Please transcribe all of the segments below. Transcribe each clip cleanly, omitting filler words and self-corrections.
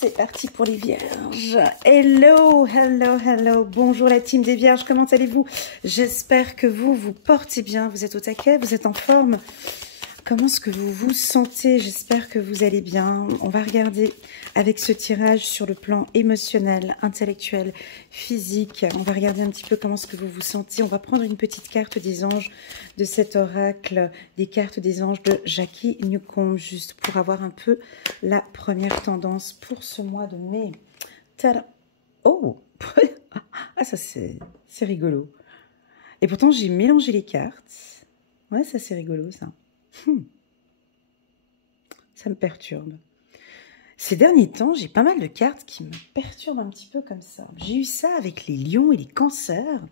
C'est parti pour les vierges. Hello, hello, hello. Bonjour la team des vierges, comment allez-vous? J'espère que vous vous portez bien, vous êtes au taquet, vous êtes en forme. Comment est-ce que vous vous sentez? J'espère que vous allez bien. On va regarder avec ce tirage sur le plan émotionnel, intellectuel, physique. On va regarder un petit peu comment est-ce que vous vous sentez. On va prendre une petite carte des anges de cet oracle, des cartes des anges de Jackie Newcomb, juste pour avoir un peu la première tendance pour ce mois de mai. Tada! Oh! Ah, ça c'est rigolo. Et pourtant, j'ai mélangé les cartes. Ouais, ça c'est rigolo, ça. Ça me perturbe. Ces derniers temps, j'ai pas mal de cartes qui me perturbent un petit peu comme ça. J'ai eu ça avec les lions et les cancers.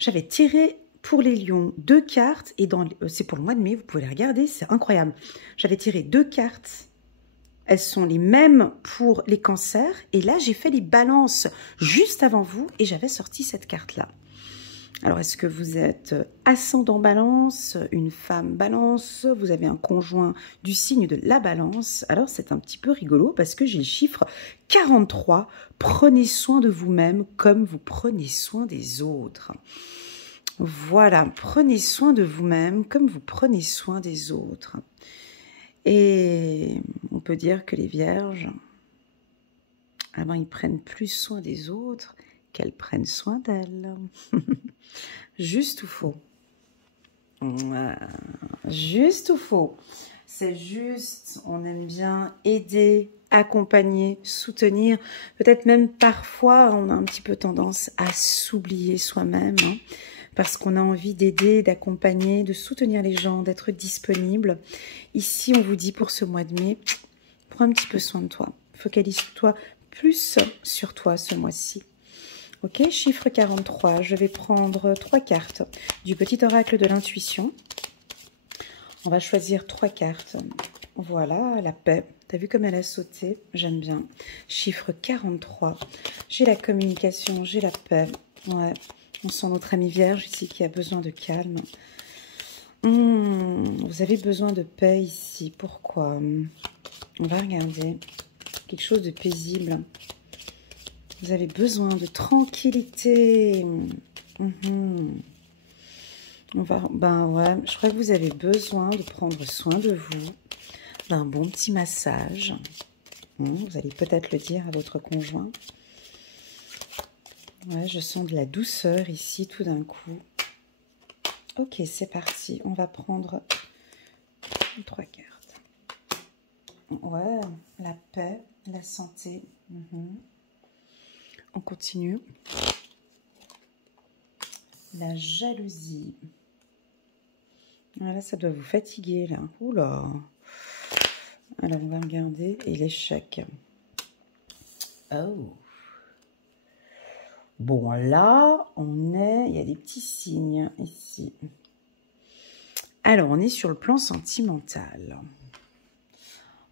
J'avais tiré pour les lions 2 cartes, et c'est pour le mois de mai, vous pouvez les regarder, c'est incroyable. J'avais tiré 2 cartes, elles sont les mêmes pour les cancers, et là j'ai fait les balances juste avant vous, et j'avais sorti cette carte-là. Alors, est-ce que vous êtes ascendant balance, une femme balance, vous avez un conjoint du signe de la balance? Alors, c'est un petit peu rigolo parce que j'ai le chiffre 43. Prenez soin de vous-même comme vous prenez soin des autres. Voilà, prenez soin de vous-même comme vous prenez soin des autres. Et on peut dire que les vierges, ah ben, ils prennent plus soin des autres qu'elles prennent soin d'elles. Juste ou faux? Juste ou faux? C'est juste, on aime bien aider, accompagner, soutenir. Peut-être même parfois, on a un petit peu tendance à s'oublier soi-même, hein, parce qu'on a envie d'aider, d'accompagner, de soutenir les gens, d'être disponible. Ici, on vous dit pour ce mois de mai, prends un petit peu soin de toi. Focalise-toi plus sur toi ce mois-ci. Ok, chiffre 43, je vais prendre 3 cartes du petit oracle de l'intuition. On va choisir 3 cartes. Voilà, la paix. T'as vu comme elle a sauté? J'aime bien. Chiffre 43. J'ai la communication, j'ai la paix. Ouais, on sent notre ami vierge ici qui a besoin de calme. Vous avez besoin de paix ici. Pourquoi? On va regarder. Quelque chose de paisible. Vous avez besoin de tranquillité. On va, ben ouais, je crois que vous avez besoin de prendre soin de vous, d'un bon petit massage. Vous allez peut-être le dire à votre conjoint. Ouais, je sens de la douceur ici tout d'un coup. Ok, c'est parti. On va prendre 3 cartes. Ouais, la paix, la santé. On continue. La jalousie. Voilà, ça doit vous fatiguer, là. Oula. Alors, on va regarder. Et l'échec. Oh. Bon, là, il y a des petits signes ici. Alors, on est sur le plan sentimental.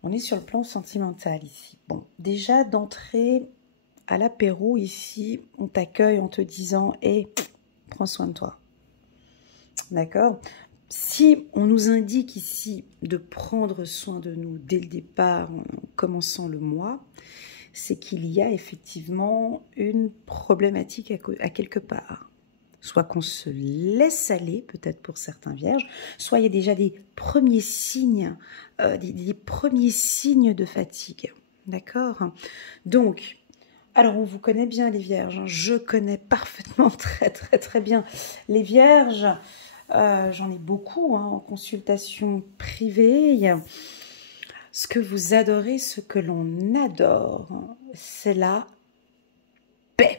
On est sur le plan sentimental ici. Bon, déjà, d'entrée à l'apéro ici, on t'accueille en te disant « Hey, prends soin de toi. » D'accord? Si on nous indique ici de prendre soin de nous dès le départ, en commençant le mois, c'est qu'il y a effectivement une problématique à quelque part. Soit qu'on se laisse aller, peut-être pour certains vierges, soit il y a déjà des premiers signes, des premiers signes de fatigue. D'accord? Donc, alors on vous connaît bien les vierges, hein. Je connais parfaitement très bien les vierges. J'en ai beaucoup, hein, en consultation privée. Ce que vous adorez, ce que l'on adore, c'est la paix,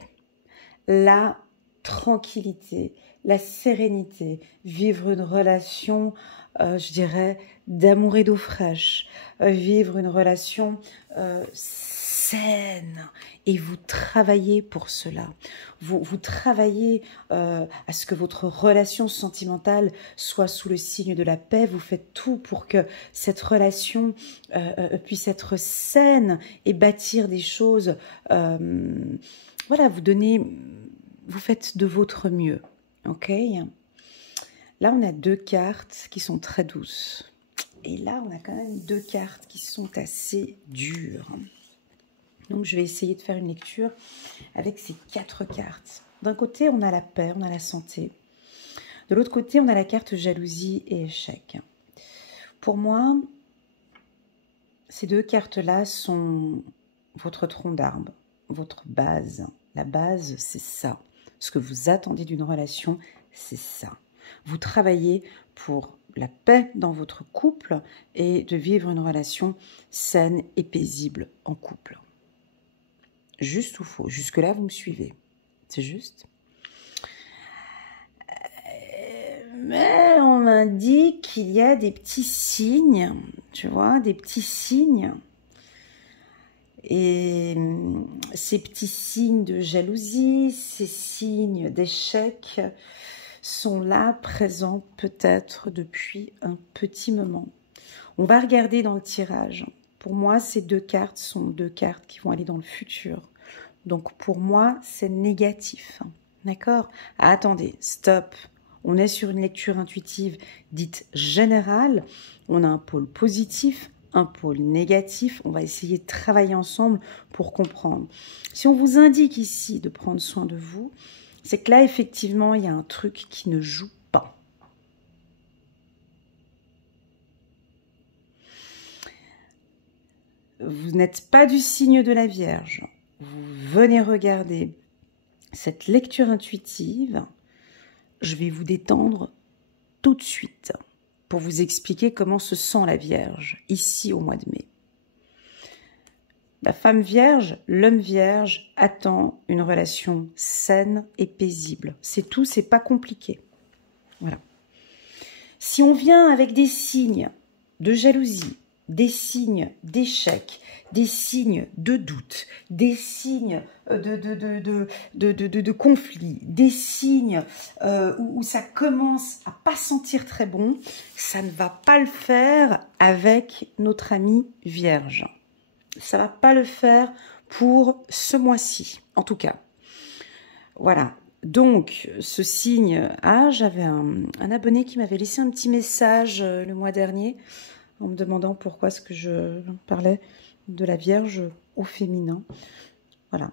la tranquillité, la sérénité, vivre une relation, je dirais, d'amour et d'eau fraîche, vivre une relation saine, et vous travaillez pour cela. Vous travaillez à ce que votre relation sentimentale soit sous le signe de la paix. Vous faites tout pour que cette relation puisse être saine et bâtir des choses. Voilà, vous faites de votre mieux. Ok? Là, on a 2 cartes qui sont très douces. Et là, on a quand même 2 cartes qui sont assez dures. Donc, je vais essayer de faire une lecture avec ces 4 cartes. D'un côté, on a la paix, on a la santé. De l'autre côté, on a la carte jalousie et échec. Pour moi, ces 2 cartes-là sont votre tronc d'arbre, votre base. La base, c'est ça. Ce que vous attendez d'une relation, c'est ça. Vous travaillez pour la paix dans votre couple et de vivre une relation saine et paisible en couple. Juste ou faux? Jusque-là, vous me suivez. C'est juste? Mais on m'indique qu'il y a des petits signes, tu vois, des petits signes. Et ces petits signes de jalousie, ces signes d'échec sont là, présents peut-être depuis un petit moment. On va regarder dans le tirage. Pour moi, ces 2 cartes sont 2 cartes qui vont aller dans le futur. Donc pour moi, c'est négatif. D'accord? Ah, attendez, stop. On est sur une lecture intuitive dite générale. On a un pôle positif, un pôle négatif. On va essayer de travailler ensemble pour comprendre. Si on vous indique ici de prendre soin de vous, c'est que là, effectivement, il y a un truc qui ne joue pas. Vous n'êtes pas du signe de la Vierge. Vous venez regarder cette lecture intuitive. Je vais vous détendre tout de suite pour vous expliquer comment se sent la Vierge ici au mois de mai. La femme vierge, l'homme vierge attend une relation saine et paisible. C'est tout, c'est pas compliqué. Voilà. Si on vient avec des signes de jalousie, des signes d'échec, des signes de doute, des signes de conflit, des signes où ça commence à pas sentir très bon, ça ne va pas le faire avec notre ami vierge. Ça va pas le faire pour ce mois-ci, en tout cas. Voilà. Donc, ce signe... Ah, j'avais un abonné qui m'avait laissé un petit message le mois dernier en me demandant pourquoi est-ce que je parlais de la Vierge au féminin. Voilà.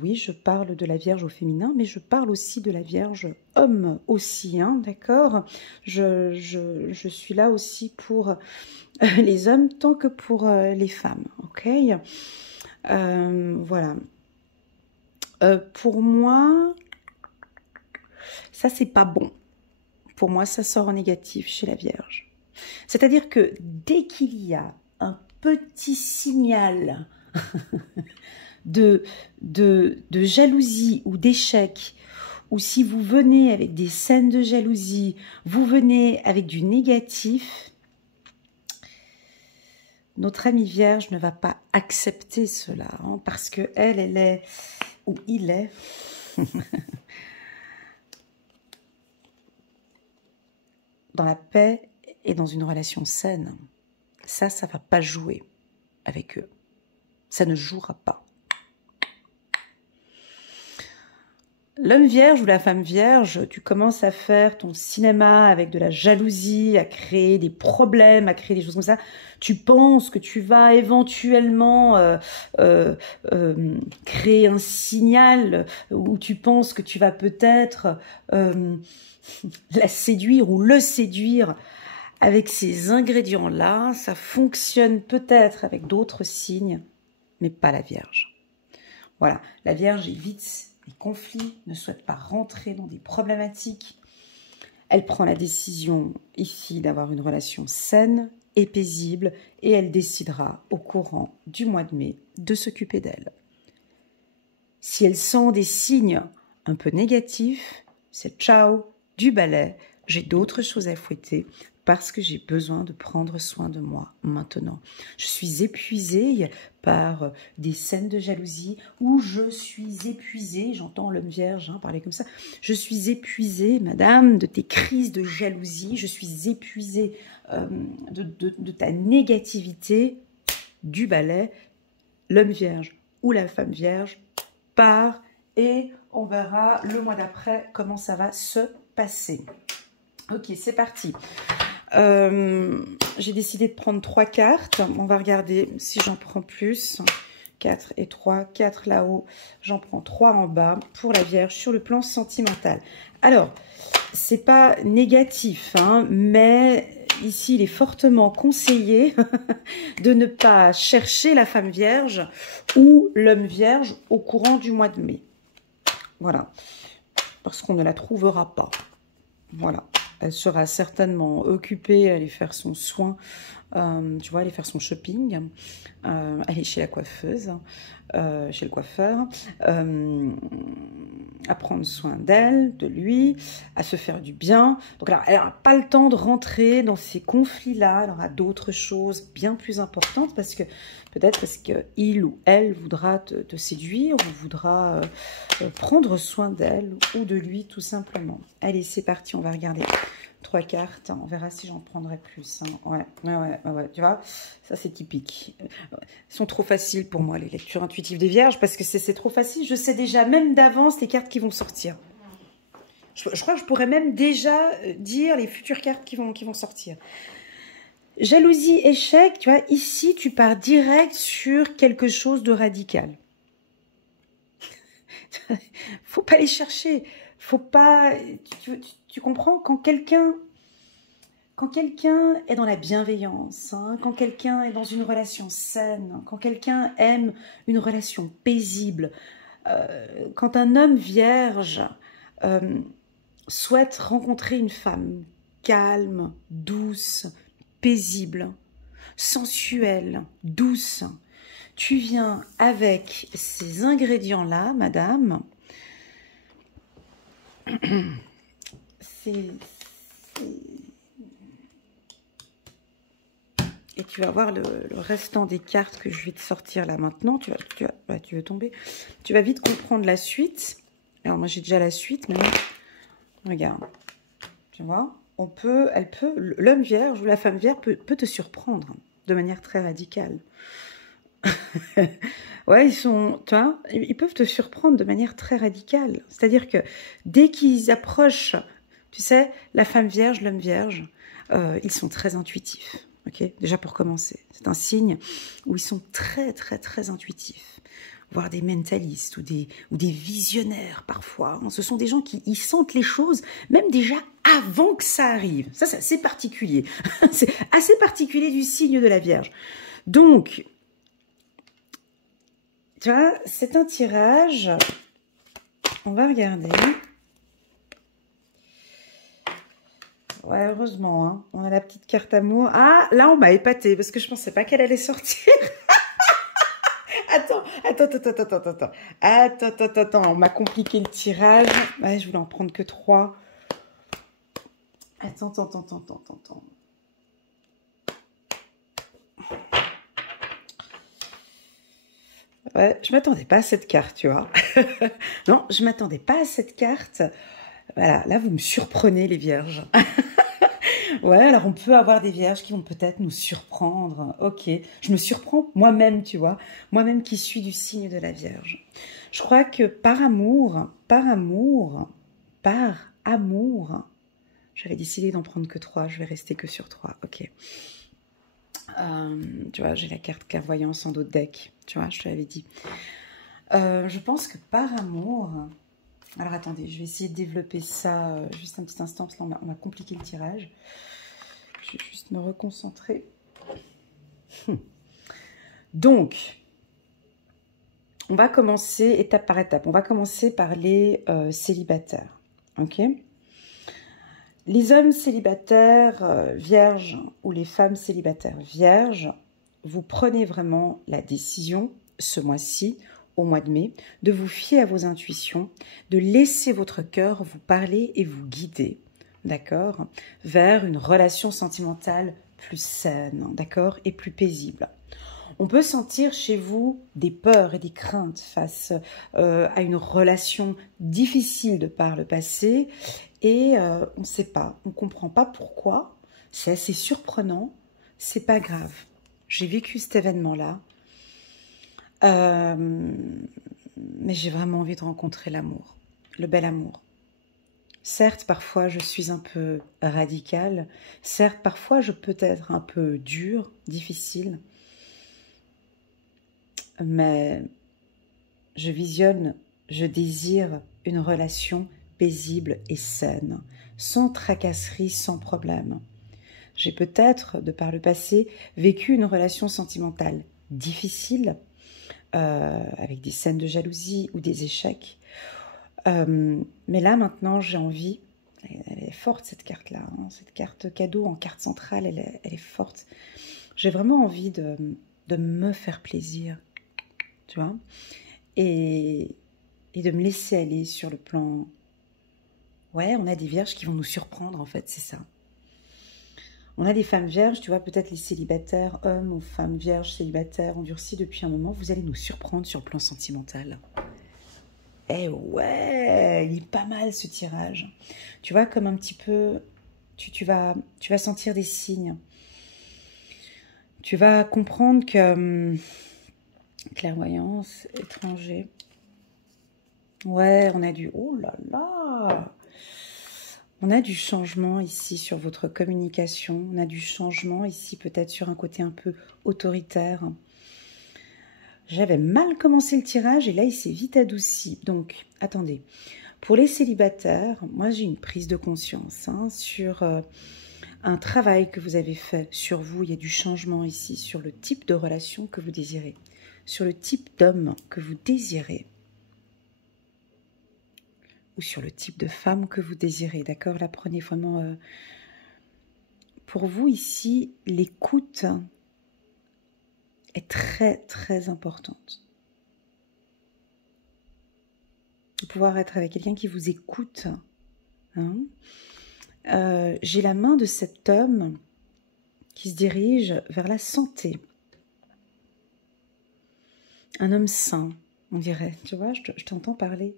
Oui, je parle de la Vierge au féminin, mais je parle aussi de la Vierge homme aussi, hein, d'accord? Je suis là aussi pour les hommes tant que pour les femmes, ok? Voilà. Pour moi, ça c'est pas bon. Pour moi, ça sort en négatif chez la Vierge. C'est-à-dire que dès qu'il y a un petit signal de jalousie ou d'échec, ou si vous venez avec des scènes de jalousie, vous venez avec du négatif, notre amie Vierge ne va pas accepter cela, hein, parce que elle est, ou il est, dans la paix et dans une relation saine. Ça va pas jouer avec eux. Ça ne jouera pas. L'homme vierge ou la femme vierge, tu commences à faire ton cinéma avec de la jalousie, à créer des problèmes, à créer des choses comme ça. Tu penses que tu vas éventuellement créer un signal, ou tu penses que tu vas peut-être la séduire ou le séduire avec ces ingrédients-là. Ça fonctionne peut-être avec d'autres signes, mais pas la Vierge. Voilà, la Vierge évite les conflits, ne souhaite pas rentrer dans des problématiques. Elle prend la décision ici d'avoir une relation saine et paisible et elle décidera au courant du mois de mai de s'occuper d'elle. Si elle sent des signes un peu négatifs, c'est ciao, du balai, j'ai d'autres choses à fouetter parce que j'ai besoin de prendre soin de moi maintenant. Je suis épuisée par des scènes de jalousie ou je suis épuisée, j'entends l'homme vierge parler comme ça, je suis épuisée, madame, de tes crises de jalousie, je suis épuisée de ta négativité, du balai, l'homme vierge ou la femme vierge part et on verra le mois d'après comment ça va se passer. Ok, c'est parti. J'ai décidé de prendre 3 cartes. On va regarder si j'en prends plus. 4 et 3, 4 là-haut, j'en prends 3 en bas pour la Vierge sur le plan sentimental. Alors, c'est pas négatif, hein, mais ici, il est fortement conseillé de ne pas chercher la femme vierge ou l'homme vierge au courant du mois de mai. Voilà, parce qu'on ne la trouvera pas. Voilà, elle sera certainement occupée à aller faire son soin, tu vois, aller faire son shopping, aller chez la coiffeuse, chez le coiffeur, à prendre soin d'elle, de lui, à se faire du bien. Donc là, elle n'aura pas le temps de rentrer dans ces conflits-là, elle aura d'autres choses bien plus importantes, parce que peut-être parce qu'il ou elle voudra te séduire, ou voudra prendre soin d'elle ou de lui tout simplement. Allez, c'est parti, on va regarder 3 cartes, on verra si j'en prendrai plus. Hein. Ouais, tu vois, ça c'est typique. Ils sont trop faciles pour moi, les lectures intuitives des Vierges, parce que c'est trop facile. Je sais déjà même d'avance les cartes qui vont sortir. Je crois que je pourrais même déjà dire les futures cartes qui vont sortir. Jalousie, échec, tu vois, ici tu pars direct sur quelque chose de radical. Faut pas les chercher, faut pas... Tu comprends, quand quelqu'un est dans la bienveillance, hein, quand quelqu'un est dans une relation saine, quand quelqu'un aime une relation paisible, quand un homme vierge souhaite rencontrer une femme calme, douce, paisible, sensuelle, douce, tu viens avec ces ingrédients-là, madame, et tu vas voir le restant des cartes que je vais te sortir là maintenant. Tu veux tomber. Tu vas vite comprendre la suite. Alors moi j'ai déjà la suite, mais regarde. Tu vois, l'homme vierge ou la femme vierge peut te surprendre de manière très radicale. Ouais, ils peuvent te surprendre de manière très radicale. C'est-à-dire que dès qu'ils approchent, tu sais, la femme vierge, l'homme vierge, ils sont très intuitifs. Ok, déjà pour commencer, c'est un signe où ils sont très, très, très intuitifs, voire des mentalistes ou des visionnaires parfois. Ce sont des gens qui ils sentent les choses, même déjà avant que ça arrive. Ça c'est assez particulier. C'est assez particulier du signe de la Vierge. Donc, tu vois, c'est un tirage. On va regarder. Ouais, heureusement, hein. On a la petite carte amour. Ah, là, on m'a épaté parce que je pensais pas qu'elle allait sortir. Attends. On m'a compliqué le tirage. Ouais, je voulais en prendre que 3. Attends. Ouais, je m'attendais pas à cette carte, tu vois. Non, je m'attendais pas à cette carte. Voilà, là, vous me surprenez, les vierges. Ouais, alors on peut avoir des vierges qui vont peut-être nous surprendre. Ok, je me surprends moi-même, tu vois. Moi-même qui suis du signe de la Vierge. Je crois que par amour, j'avais décidé d'en prendre que 3, je vais rester que sur 3, ok. Tu vois, j'ai la carte clairvoyance en dos de deck, tu vois, je te l'avais dit. Je pense que par amour... Alors attendez, je vais essayer de développer ça juste un petit instant, parce qu'on m'a compliqué le tirage. Je vais juste me reconcentrer. Donc, on va commencer étape par étape. On va commencer par les célibataires. Ok ? Les hommes célibataires vierges ou les femmes célibataires vierges, vous prenez vraiment la décision ce mois-ci, au mois de mai, de vous fier à vos intuitions, de laisser votre cœur vous parler et vous guider, d'accord, vers une relation sentimentale plus saine, d'accord, et plus paisible. On peut sentir chez vous des peurs et des craintes face à une relation difficile de par le passé et on ne sait pas, on ne comprend pas pourquoi, c'est assez surprenant, c'est pas grave. J'ai vécu cet événement-là, mais j'ai vraiment envie de rencontrer l'amour, le bel amour. Certes, parfois je suis un peu radicale, certes, parfois je peux être un peu dure, difficile, mais je visionne, je désire une relation paisible et saine, sans tracasserie, sans problème. J'ai peut-être, de par le passé, vécu une relation sentimentale difficile, avec des scènes de jalousie ou des échecs. Mais là, maintenant, j'ai envie, elle est forte cette carte-là, hein, cette carte cadeau en carte centrale, elle est forte. J'ai vraiment envie de me faire plaisir, tu vois, et de me laisser aller sur le plan... Ouais, on a des vierges qui vont nous surprendre, en fait, c'est ça. On a des femmes vierges, tu vois, peut-être les célibataires, hommes ou femmes vierges, célibataires, endurcis depuis un moment, vous allez nous surprendre sur le plan sentimental. Eh ouais, il est pas mal ce tirage. Tu vois, comme un petit peu, tu vas sentir des signes. Tu vas comprendre que... clairvoyance, étranger. Ouais, on a du... Oh là là! On a du changement ici sur votre communication. On a du changement ici peut-être sur un côté un peu autoritaire. J'avais mal commencé le tirage et là, il s'est vite adouci. Donc, attendez. Pour les célibataires, moi, j'ai une prise de conscience sur un travail que vous avez fait sur vous. Il y a du changement ici sur le type de relation que vous désirez, sur le type d'homme que vous désirez ou sur le type de femme que vous désirez. D'accord? Là, prenez vraiment... Pour vous, ici, l'écoute est très, très importante. De pouvoir être avec quelqu'un qui vous écoute. Hein? J'ai la main de cet homme qui se dirige vers la santé. Un homme sain, on dirait. Tu vois, je t'entends parler.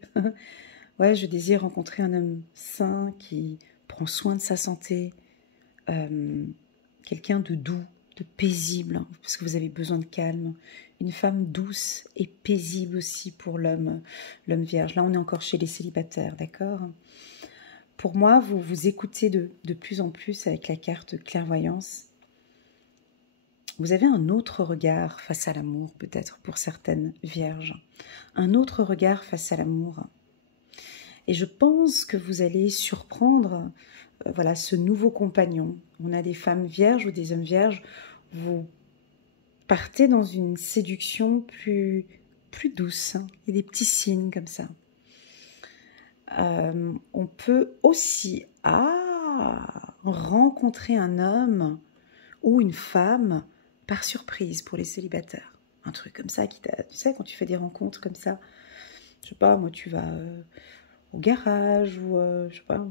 Ouais, je désire rencontrer un homme sain qui prend soin de sa santé. Quelqu'un de doux, de paisible, parce que vous avez besoin de calme. Une femme douce et paisible aussi pour l'homme vierge. Là, on est encore chez les célibataires, d'accord? Pour moi, vous vous écoutez de plus en plus avec la carte clairvoyance. Vous avez un autre regard face à l'amour, peut-être pour certaines vierges. Un autre regard face à l'amour. Et je pense que vous allez surprendre voilà, ce nouveau compagnon. On a des femmes vierges ou des hommes vierges. Vous partez dans une séduction plus douce. Il y a des petits signes comme ça. On peut aussi rencontrer un homme ou une femme par surprise pour les célibataires. Un truc comme ça, tu sais, quand tu fais des rencontres comme ça, je sais pas, moi tu vas au garage ou je sais pas,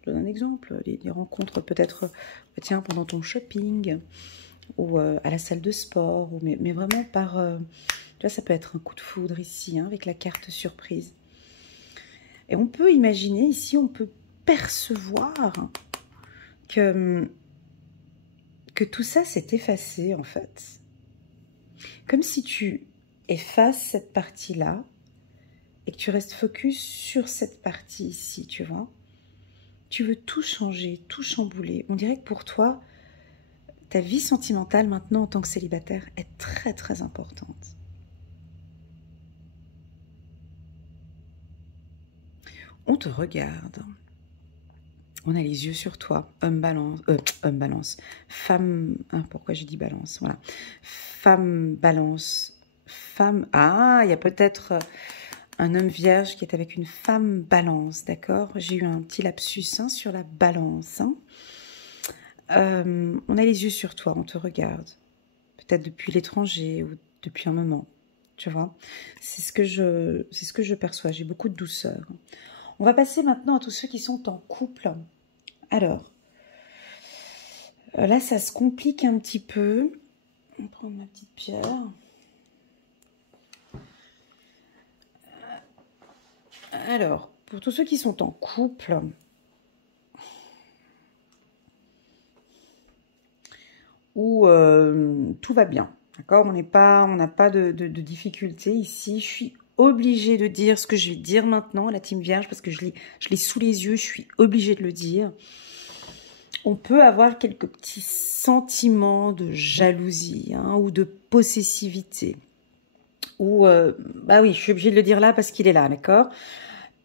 je donne un exemple, des rencontres peut-être, tiens, pendant ton shopping ou à la salle de sport, mais vraiment par, tu vois, ça peut être un coup de foudre ici, hein, avec la carte surprise. Et on peut imaginer ici, on peut percevoir que tout ça s'est effacé en fait. Comme si tu effaces cette partie-là et que tu restes focus sur cette partie ici, tu vois. Tu veux tout changer, tout chambouler. On dirait que pour toi, ta vie sentimentale maintenant en tant que célibataire est très très importante. On te regarde. On a les yeux sur toi. Homme balance. Femme... Hein, pourquoi j'ai dit balance? Voilà. Femme balance. Femme... Ah, il y a peut-être un homme vierge qui est avec une femme balance, d'accord? J'ai eu un petit lapsus sur la balance. Hein. On a les yeux sur toi, on te regarde. Peut-être depuis l'étranger ou depuis un moment. Tu vois? C'est ce que je perçois. J'ai beaucoup de douceur. On va passer maintenant à tous ceux qui sont en couple. Alors, là, ça se complique un petit peu. Je vais prendre ma petite pierre. Alors, pour tous ceux qui sont en couple, où tout va bien, d'accord? On n'a pas de difficulté ici. Je suis obligée de dire ce que je vais dire maintenant à la team vierge parce que je l'ai sous les yeux, je suis obligée de le dire. On peut avoir quelques petits sentiments de jalousie ou de possessivité. ou... bah oui, je suis obligée de le dire là parce qu'il est là, d'accord?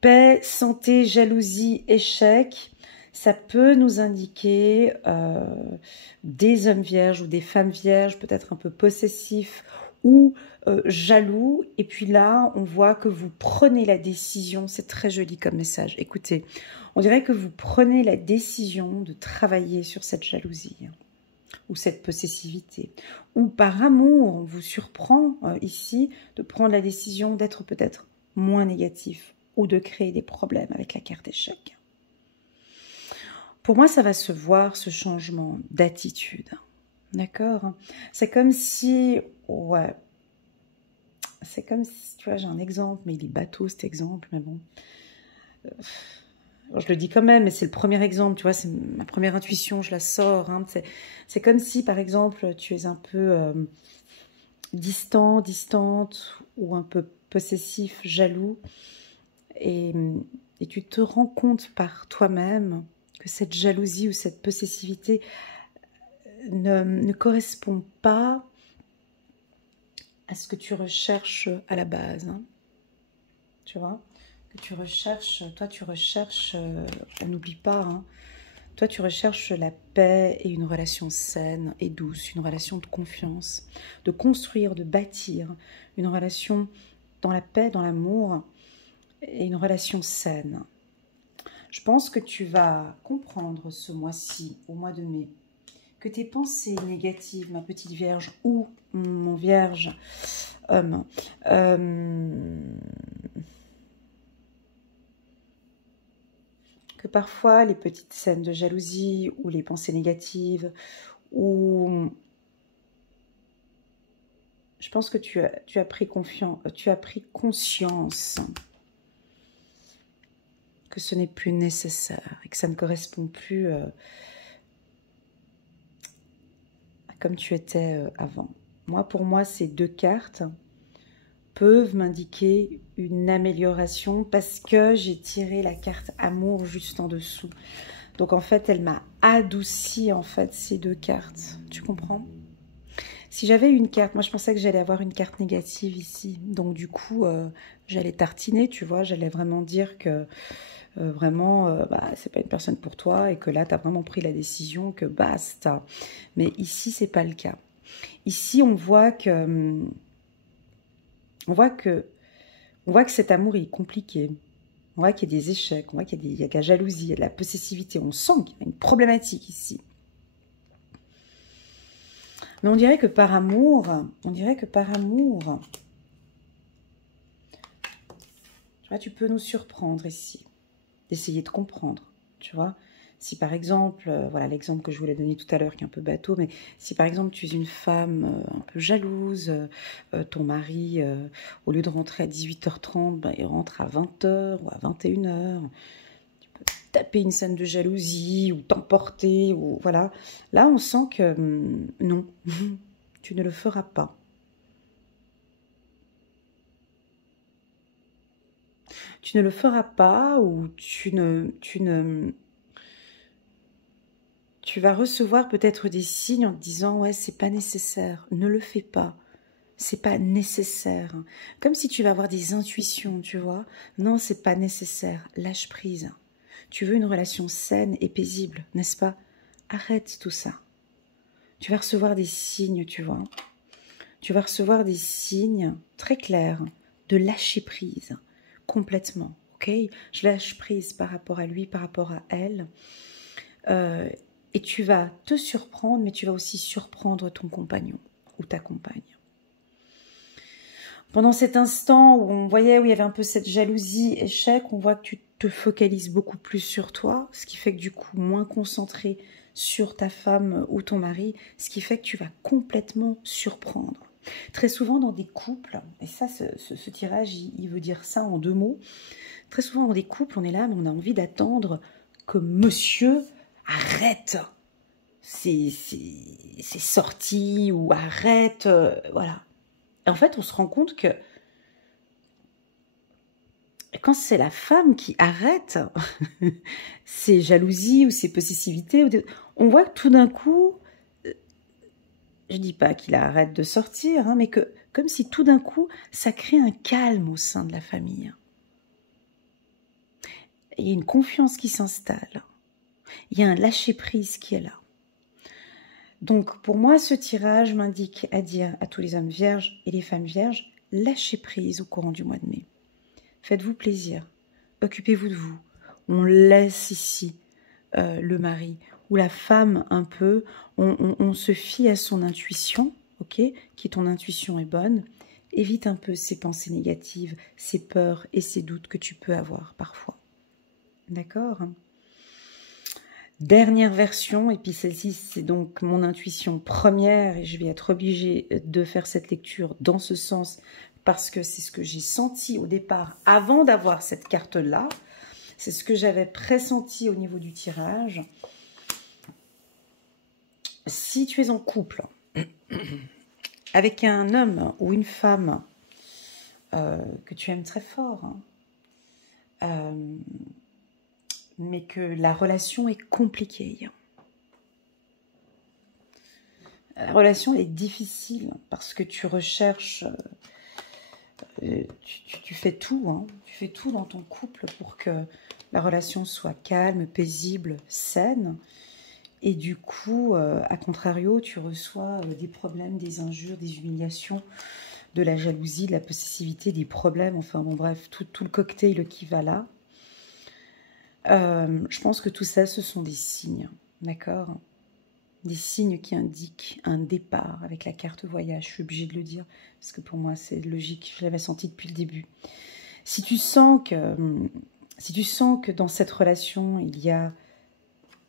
Paix, santé, jalousie, échec, ça peut nous indiquer des hommes vierges ou des femmes vierges, peut-être un peu possessifs ou jaloux. Et puis là, on voit que vous prenez la décision, c'est très joli comme message. Écoutez, on dirait que vous prenez la décision de travailler sur cette jalousie ou cette possessivité. Ou par amour, on vous surprend ici de prendre la décision d'être peut-être moins négatif ou de créer des problèmes avec la carte échec. Pour moi, ça va se voir, ce changement d'attitude. D'accord? C'est comme si... Ouais. C'est comme si... Tu vois, j'ai un exemple, mais il est bateau cet exemple, mais bon... je le dis quand même, mais c'est le premier exemple, tu vois, c'est ma première intuition, je la sors. Hein, c'est comme si, par exemple, tu es un peu distant, distante, ou un peu possessif, jaloux, et tu te rends compte par toi-même que cette jalousie ou cette possessivité ne correspond pas à ce que tu recherches à la base. Hein, tu vois, que tu recherches, toi tu recherches, n'oublie pas, hein, toi tu recherches la paix et une relation saine et douce, une relation de confiance, de construire, de bâtir une relation dans la paix, dans l'amour et une relation saine. Je pense que tu vas comprendre ce mois-ci, au mois de mai, que tes pensées négatives, ma petite vierge ou mon vierge homme, que parfois les petites scènes de jalousie ou les pensées négatives, ou je pense que tu as pris conscience que ce n'est plus nécessaire et que ça ne correspond plus à comme tu étais avant. Moi, pour moi, ces deux cartes peuvent m'indiquer une amélioration parce que j'ai tiré la carte amour juste en dessous. Donc en fait, elle m'a adouci en fait ces deux cartes. Tu comprends? Si j'avais une carte, moi je pensais que j'allais avoir une carte négative ici. Donc du coup, j'allais tartiner, tu vois, j'allais vraiment dire que c'est pas une personne pour toi et que là, tu as vraiment pris la décision que basta. Mais ici, c'est pas le cas. Ici, on voit que cet amour est compliqué. On voit qu'il y a des échecs, on voit qu'il y a de la jalousie, il y a de la possessivité. On sent qu'il y a une problématique ici. Mais on dirait que par amour, tu vois, tu peux nous surprendre ici, d'essayer de comprendre, tu vois. Si par exemple, voilà l'exemple que je voulais donner tout à l'heure qui est un peu bateau, mais si par exemple tu es une femme un peu jalouse, ton mari, au lieu de rentrer à 18h30, ben, il rentre à 20h ou à 21h, tu peux taper une scène de jalousie ou t'emporter, ou voilà. Là, on sent que non, tu ne le feras pas. Tu ne le feras pas ou tu vas recevoir peut-être des signes en te disant « ouais, c'est pas nécessaire, ne le fais pas, c'est pas nécessaire ». Comme si tu vas avoir des intuitions, tu vois. Non, c'est pas nécessaire, lâche prise. Tu veux une relation saine et paisible, n'est-ce pas? Arrête tout ça. Tu vas recevoir des signes, tu vois. Tu vas recevoir des signes très clairs de lâcher prise complètement, ok? Je lâche prise par rapport à lui, par rapport à elle. Et tu vas te surprendre, mais tu vas aussi surprendre ton compagnon ou ta compagne. Pendant cet instant où on voyait, où il y avait un peu cette jalousie, échec, on voit que tu te focalises beaucoup plus sur toi, ce qui fait que du coup, moins concentré sur ta femme ou ton mari, ce qui fait que tu vas complètement surprendre. Très souvent dans des couples, et ça, ce tirage, il veut dire ça en deux mots, très souvent dans des couples, on est là, mais on a envie d'attendre que monsieur arrête c'est sorti ou arrête, voilà. Et en fait, on se rend compte que quand c'est la femme qui arrête ses jalousies ou ses possessivités, on voit que tout d'un coup, je dis pas qu'il arrête de sortir, hein, mais que comme si tout d'un coup, ça crée un calme au sein de la famille. Il y a une confiance qui s'installe. Il y a un lâcher-prise qui est là. Donc, pour moi, ce tirage m'indique à dire à tous les hommes vierges et les femmes vierges, lâchez prise au courant du mois de mai. Faites-vous plaisir. Occupez-vous de vous. On laisse ici le mari ou la femme un peu. On se fie à son intuition, ok, qui ton intuition est bonne. Évite un peu ces pensées négatives, ces peurs et ces doutes que tu peux avoir parfois. D'accord ? Dernière version, et puis celle-ci, c'est donc mon intuition première, et je vais être obligée de faire cette lecture dans ce sens, parce que c'est ce que j'ai senti au départ, avant d'avoir cette carte-là, c'est ce que j'avais pressenti au niveau du tirage. Si tu es en couple avec un homme ou une femme que tu aimes très fort, mais que la relation est compliquée. La relation est difficile parce que tu recherches, tu fais tout, hein, tu fais tout dans ton couple pour que la relation soit calme, paisible, saine. Et du coup, à contrario, tu reçois des problèmes, des injures, des humiliations, de la jalousie, de la possessivité, des problèmes, enfin bon bref, tout le cocktail qui va là. Je pense que tout ça, ce sont des signes, d'accord? Des signes qui indiquent un départ avec la carte voyage. Je suis obligée de le dire, parce que pour moi, c'est logique. Je l'avais senti depuis le début. Si tu sens que dans cette relation, il y a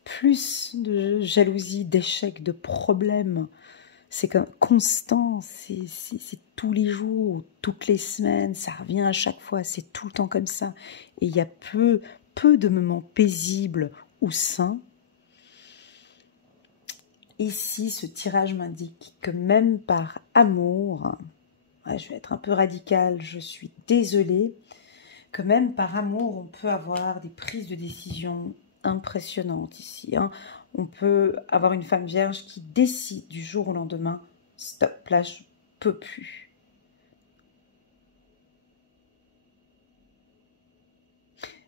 plus de jalousie, d'échecs, de problèmes, c'est constant, c'est tous les jours, toutes les semaines, ça revient à chaque fois, c'est tout le temps comme ça. Et il y a peu de moments paisibles ou sains. Ici, ce tirage m'indique que même par amour, je vais être un peu radicale, je suis désolée, que même par amour, on peut avoir des prises de décision impressionnantes ici. Hein. On peut avoir une femme vierge qui décide du jour au lendemain, stop, là je peux plus.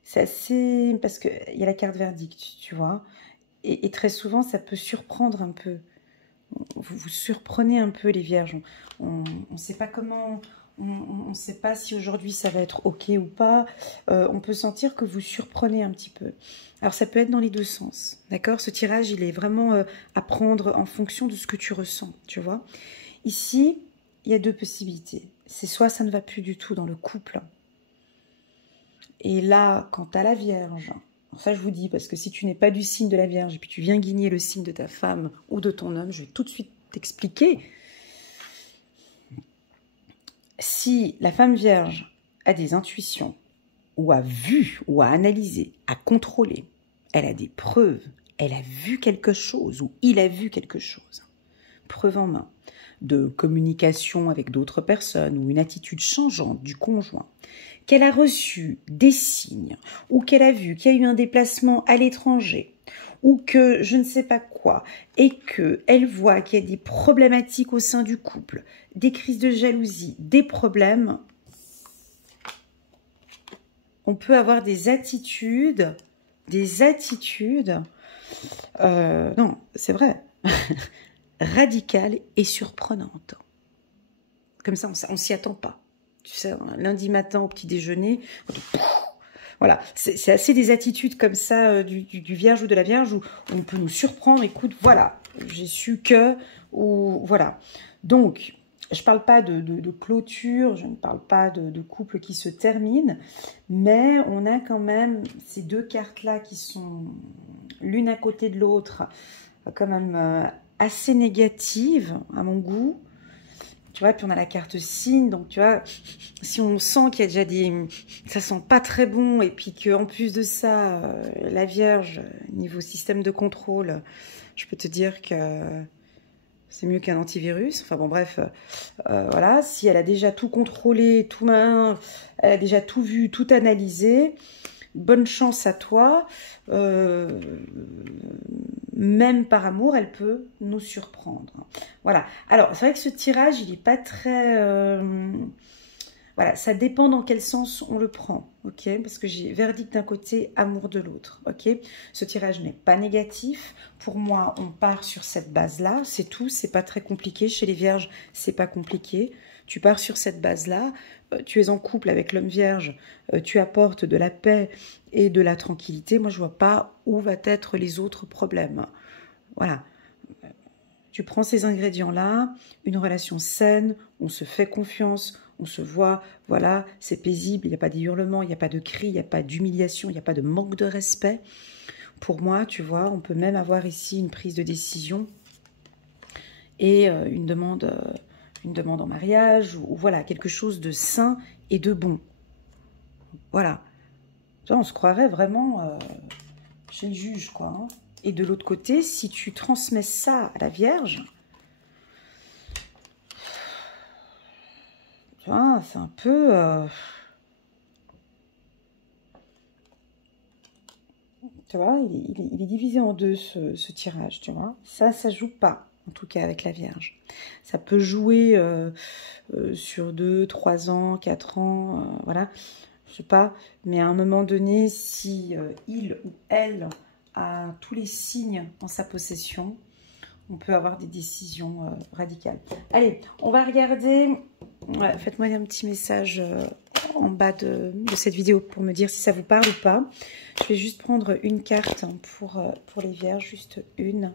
C'est assez... parce qu'il y a la carte verdict, tu vois. Et très souvent, ça peut surprendre un peu. Vous surprenez un peu les vierges. On ne sait pas comment... On ne sait pas si aujourd'hui ça va être ok ou pas. On peut sentir que vous surprenez un petit peu. Alors ça peut être dans les deux sens. D'accord? Ce tirage, il est vraiment à prendre en fonction de ce que tu ressens. Tu vois? Ici, il y a deux possibilités. C'est soit ça ne va plus du tout dans le couple. Et là, quant à la Vierge, ça je vous dis, parce que si tu n'es pas du signe de la Vierge et puis tu viens guigner le signe de ta femme ou de ton homme, je vais tout de suite t'expliquer. Si la femme Vierge a des intuitions, ou a vu, ou a analysé, a contrôlé, elle a des preuves, elle a vu quelque chose, ou il a vu quelque chose, preuve en main, de communication avec d'autres personnes, ou une attitude changeante du conjoint, qu'elle a reçu des signes, ou qu'elle a vu qu'il y a eu un déplacement à l'étranger, ou que je ne sais pas quoi, et qu'elle voit qu'il y a des problématiques au sein du couple, des crises de jalousie, des problèmes, on peut avoir des attitudes, non, c'est vrai, radicales et surprenantes. Comme ça, on s'y attend pas. Tu sais, lundi matin au petit déjeuner, voilà, c'est assez des attitudes comme ça du vierge ou de la vierge où on peut nous surprendre. Écoute, voilà, j'ai su que, ou voilà. Donc, je ne parle pas de clôture, je ne parle pas de couple qui se termine, mais on a quand même ces deux cartes-là qui sont l'une à côté de l'autre, quand même assez négatives à mon goût. Tu vois, puis on a la carte signe, donc tu vois, si on sent qu'il y a déjà des... ça sent pas très bon, et puis qu'en plus de ça, la Vierge, niveau système de contrôle, je peux te dire que c'est mieux qu'un antivirus. Enfin bon, bref, voilà, si elle a déjà tout contrôlé, elle a déjà tout vu, tout analysé, bonne chance à toi. même par amour, elle peut nous surprendre. Voilà. Alors, c'est vrai que ce tirage, il n'est pas très... voilà, ça dépend dans quel sens on le prend, ok? Parce que j'ai verdict d'un côté, amour de l'autre, ok? Ce tirage n'est pas négatif. Pour moi, on part sur cette base-là, c'est tout. C'est pas très compliqué. Chez les vierges, c'est pas compliqué. Tu pars sur cette base-là. Tu es en couple avec l'homme vierge. Tu apportes de la paix et de la tranquillité. Moi, je vois pas où va être les autres problèmes. Voilà. Tu prends ces ingrédients-là, une relation saine, on se fait confiance, on se voit, voilà, c'est paisible, il n'y a pas de hurlements, il n'y a pas de cris, il n'y a pas d'humiliation, il n'y a pas de manque de respect. Pour moi, tu vois, on peut même avoir ici une prise de décision et une demande en mariage, ou voilà, quelque chose de sain et de bon. Voilà. Tu vois, on se croirait vraiment chez le juge, quoi. Hein. Et de l'autre côté, si tu transmets ça à la Vierge, tu vois, c'est un peu... tu vois, il est divisé en deux, ce tirage, tu vois. Ça joue pas, en tout cas, avec la Vierge. Ça peut jouer sur 2, 3 ans, 4 ans, voilà. Je sais pas, mais à un moment donné, si il ou elle a tous les signes en sa possession, on peut avoir des décisions radicales. Allez, on va regarder. Ouais, faites-moi un petit message en bas de cette vidéo pour me dire si ça vous parle ou pas. Je vais juste prendre une carte pour les vierges, juste une.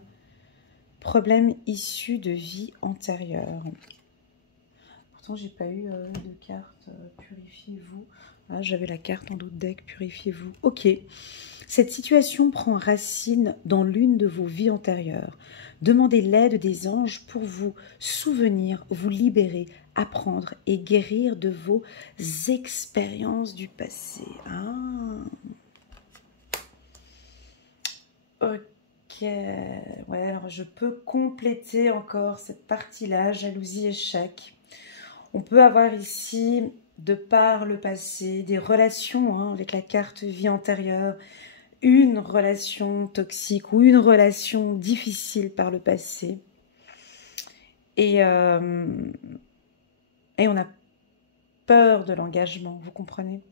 Problème issu de vie antérieure. Pourtant, j'ai pas eu de carte purifiez-vous. Ah, j'avais la carte en d'autres deck, purifiez-vous. Ok. Cette situation prend racine dans l'une de vos vies antérieures. Demandez l'aide des anges pour vous souvenir, vous libérer, apprendre et guérir de vos expériences du passé. Ah. Ok. Ouais, alors je peux compléter encore cette partie-là, jalousie, échec. On peut avoir ici, de par le passé, des relations hein, avec la carte vie antérieure, une relation toxique ou une relation difficile par le passé. Et on a peur de l'engagement, vous comprenez?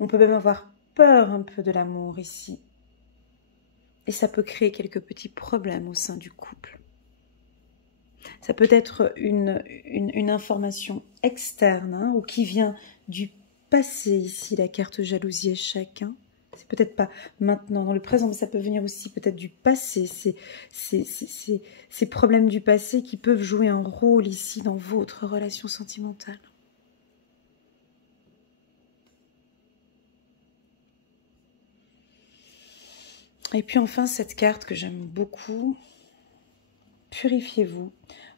On peut même avoir peur un peu de l'amour ici. Et ça peut créer quelques petits problèmes au sein du couple. Ça peut être une information externe hein, ou qui vient du passé ici, la carte jalousie échec. Hein. C'est peut-être pas maintenant, dans le présent, mais ça peut venir aussi peut-être du passé. Ces problèmes du passé qui peuvent jouer un rôle ici dans votre relation sentimentale. Et puis enfin, cette carte que j'aime beaucoup, purifiez-vous.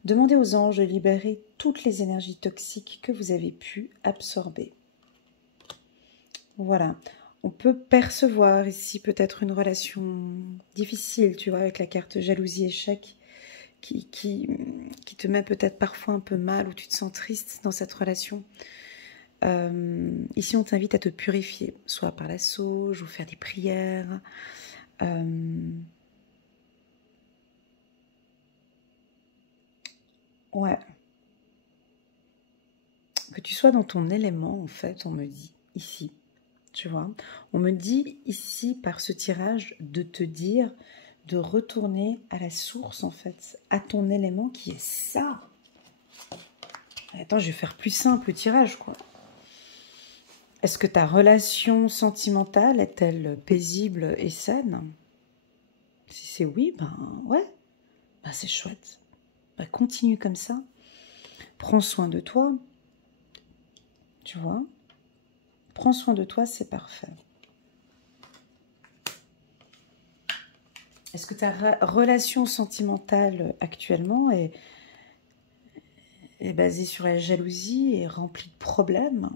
Demandez aux anges de libérer toutes les énergies toxiques que vous avez pu absorber. Voilà. On peut percevoir ici peut-être une relation difficile, tu vois, avec la carte jalousie échec, qui te met peut-être parfois un peu mal ou tu te sens triste dans cette relation. Ici, on t'invite à te purifier, soit par la sauge ou faire des prières. Ouais. Que tu sois dans ton élément, en fait, on me dit ici. Tu vois, on me dit ici par ce tirage de te dire de retourner à la source en fait, à ton élément qui est ça. Attends, je vais faire plus simple le tirage quoi. Est-ce que ta relation sentimentale est-elle paisible et saine? Si c'est oui, ben ouais, ben c'est chouette. Ben, continue comme ça. Prends soin de toi. Tu vois? Prends soin de toi, c'est parfait. Est-ce que ta relation sentimentale actuellement est basée sur la jalousie et remplie de problèmes?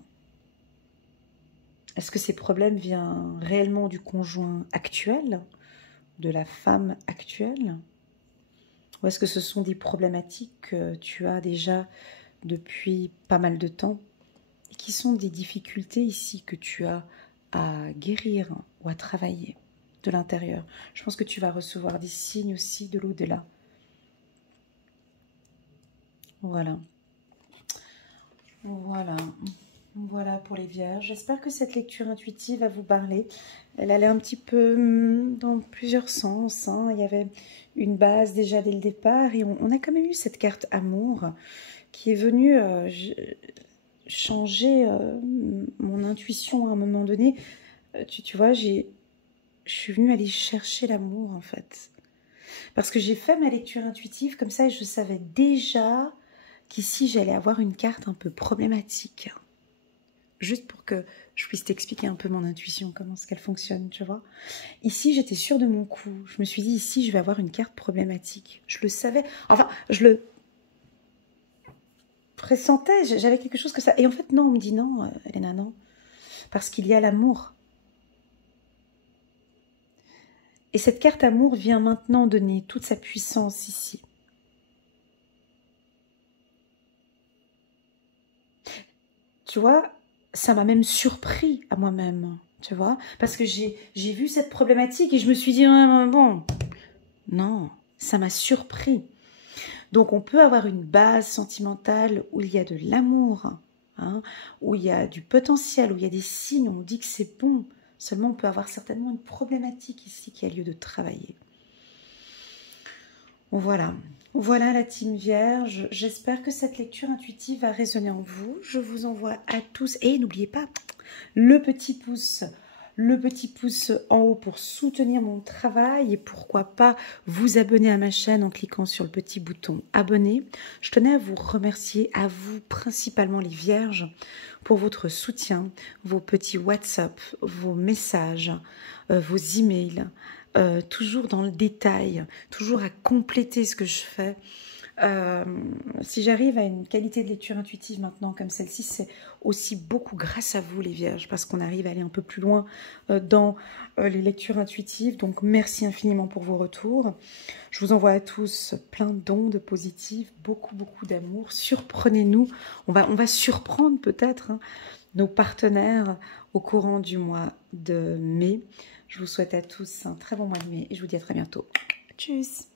Est-ce que ces problèmes viennent réellement du conjoint actuel, de la femme actuelle? Ou est-ce que ce sont des problématiques que tu as déjà depuis pas mal de temps et qui sont des difficultés ici que tu as à guérir ou à travailler? de l'intérieur. Je pense que tu vas recevoir des signes aussi de l'au-delà. Voilà. Voilà. Voilà pour les vierges. J'espère que cette lecture intuitive va vous parler. Elle allait un petit peu dans plusieurs sens, hein. Il y avait une base déjà dès le départ et on a quand même eu cette carte amour qui est venue changer mon intuition à un moment donné. Tu vois, je suis venue aller chercher l'amour en fait. Parce que j'ai fait ma lecture intuitive comme ça et je savais déjà qu'ici j'allais avoir une carte un peu problématique. Juste pour que je puisse t'expliquer un peu mon intuition, comment est-ce qu'elle fonctionne, tu vois. Ici, j'étais sûre de mon coup. Je me suis dit, ici, je vais avoir une carte problématique. Je le savais. Enfin, je le pressentais. J'avais quelque chose que ça... Et en fait, non, on me dit non, Elena, non. Parce qu'il y a l'amour. Et cette carte amour vient maintenant donner toute sa puissance ici. Tu vois, ça m'a même surpris à moi-même, tu vois, parce que j'ai vu cette problématique et je me suis dit, bon, non, ça m'a surpris. Donc, on peut avoir une base sentimentale où il y a de l'amour, hein, où il y a du potentiel, où il y a des signes, on dit que c'est bon. Seulement, on peut avoir certainement une problématique ici qui a lieu de travailler. Voilà. Voilà la team Vierge. J'espère que cette lecture intuitive va résonner en vous. Je vous envoie à tous. Et n'oubliez pas, le petit pouce en haut pour soutenir mon travail et pourquoi pas vous abonner à ma chaîne en cliquant sur le petit bouton abonner. Je tenais à vous remercier, à vous principalement les Vierges, pour votre soutien, vos petits WhatsApp, vos messages, vos emails, toujours dans le détail, toujours à compléter ce que je fais. Si j'arrive à une qualité de lecture intuitive maintenant comme celle-ci, c'est aussi beaucoup grâce à vous les Vierges, parce qu'on arrive à aller un peu plus loin dans les lectures intuitives. Donc merci infiniment pour vos retours. Je vous envoie à tous plein d'ondes positives, beaucoup d'amour. Surprenez-nous, on va surprendre peut-être nos partenaires au courant du mois de mai. Je vous souhaite à tous un très bon mois de mai et je vous dis à très bientôt. Tchuss!